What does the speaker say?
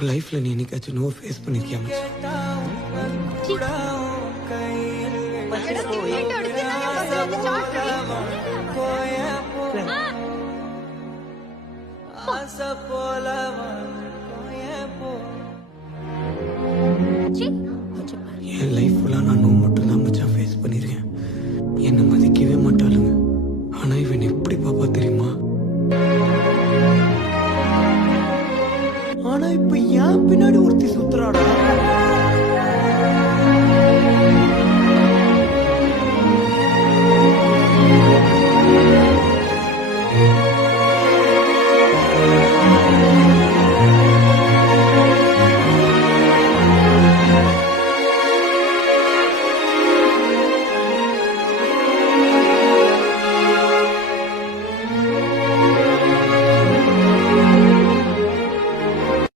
உன் லைஃப்ல நீ என்னைக்காச்சும் நோ ஃபேஸ் பண்ணிருக்கியா மச்சான்? என் லைஃப் ஃபுல்லா நான் நோ மட்டும் தான் மச்சான் ஃபேஸ் பண்ணிருக்கேன். என்னை மதிக்கவே மாட்டாளுங்க. ஆனா இவன் எப்படி பாப்பா தெரியுமா? ஆனா இப்ப ஏன் பின்னாடி ஒருத்தி சுத்துறாடா?